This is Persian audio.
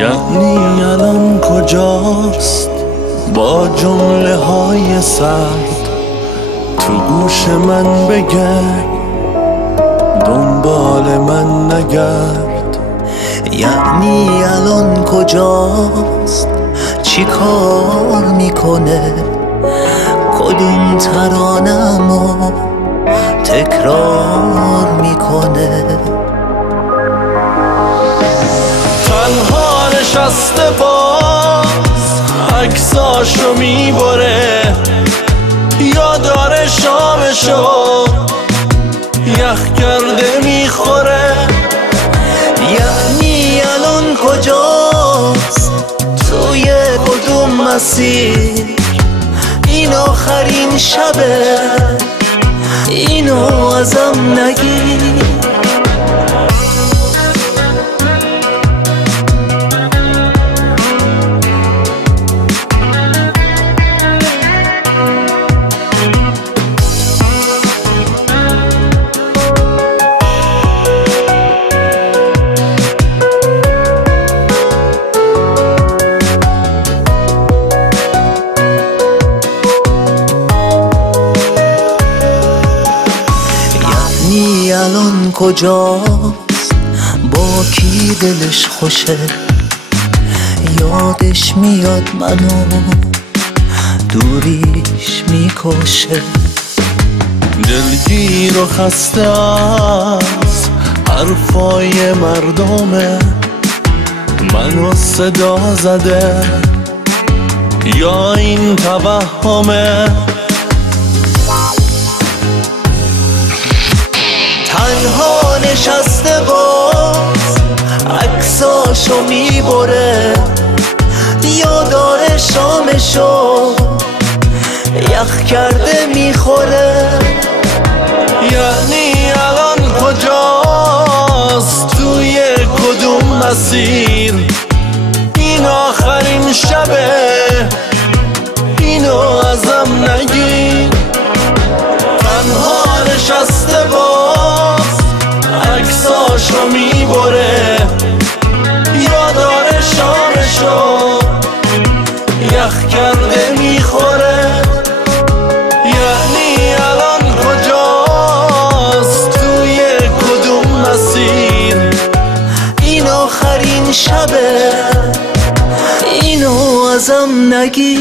یعنی الان کجاست با جمله های سرد تو گوش من بگه دنبال من نگرد. یعنی الان کجاست چی کار میکنه کدوم ترانمو تکرار میکنه. تنها نشسته باز عکساشو میبره یا داره شامشو یخ کرده میخوره. یعنی الان کجاست توی کدوم مسیر این آخرین شبه اینو ازم نگیر. یعنی الان کجاست با کی دلش خوشه یادش میاد منو دوریش میکشه. دلگیر و خسته از حرفای مردمه منو صدا زده یا این توهمه. تنها نشسته باز عکساشو میبره یا داره شامشو یخ کرده میخوره. یعنی الان کجاست توی کدوم مسیر این آخرین شبه اینو ازم نگیر. تنها نشسته باز عکساشو میبره یا داره شامشو یخ کرده میخوره. یعنی الان کجاست توی کدوم مسیر این آخرین شبه اینو ازم نگیر.